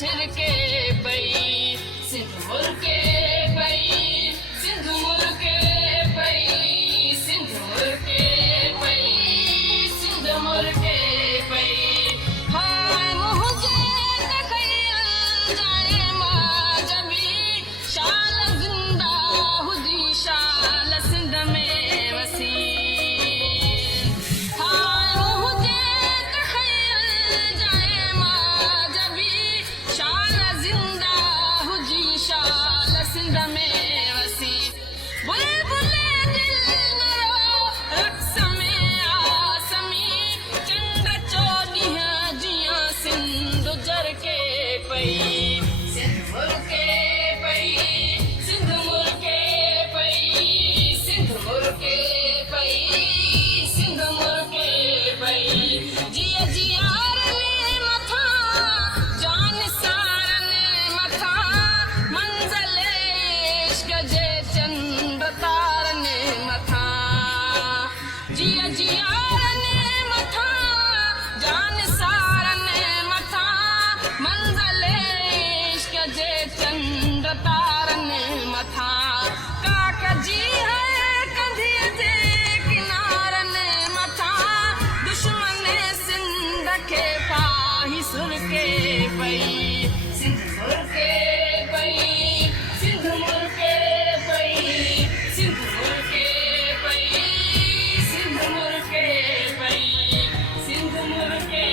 छिड़के पई सिंध मुल्के पई सिंध मुल्के पई सिंध मुल्के पई सिंध मुल्के पई हाय मुझे तखयल जाए मां जबी शाल जिंदा हुजी शाल सिंध में वसी हाय मुझे तखयल जाए मां जबी शाल जिंदा हुजी शाल सिंध में वसी बुलबुले दिल मरो रक्स में आसमी चंड चोॾींहं जियां सिंध जरके पई सिंध मुल्के पई सिंध मुल्के पई सिंध मुल्के पई सिंध मुल्के पई जिया जियारने मथा जान सारने मथा मंज़िल इश्क जे चंड तारने मथा जिया जियारने मथा जान सारने मथा मंज़िल इश्क जे चंड तारने मथा काक जी है कंधीअ जे किनारने मथा दुश्मन सिंध खे पाही सुरके पई सिंध मुल्के पई सिंध मुल्के पई सिंध मुल्के पई सिंध मुल्के पई सिंध मुल्के